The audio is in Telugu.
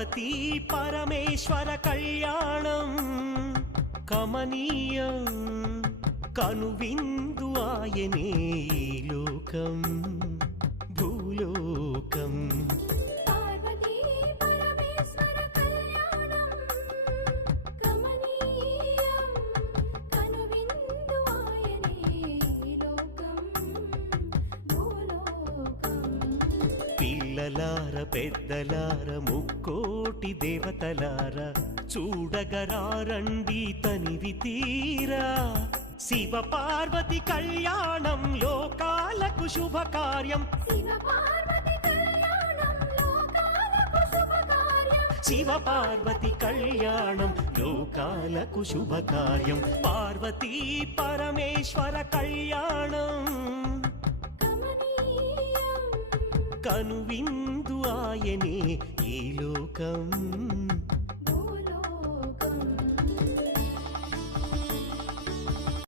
పార్వతీ పరమేశ్వర కళ్యాణం కమనీయం కనువిందు ఆయనే ఈ లోకం భూలోకం. పార్వతీ పరమేశ్వర కళ్యాణం కమనీయం కనువిందు ఆయనే ఈ లోకం భూలోకం. పిల్లలార పెద్దలార ముక్కోటి దేవతలార చూడగరారండి తనివి తీరా. శివ పార్వతి కళ్యాణం లోకాలకు శుభకార్యం. శివ పార్వతి కళ్యాణం లోకాలకు శుభకార్యం. శివ పార్వతి కళ్యాణం లోకాలకు శుభకార్యం. పార్వతీ పరమేశ్వర కళ్యాణం కమనీయం కనువిందు ఆయనే ఈ లోకం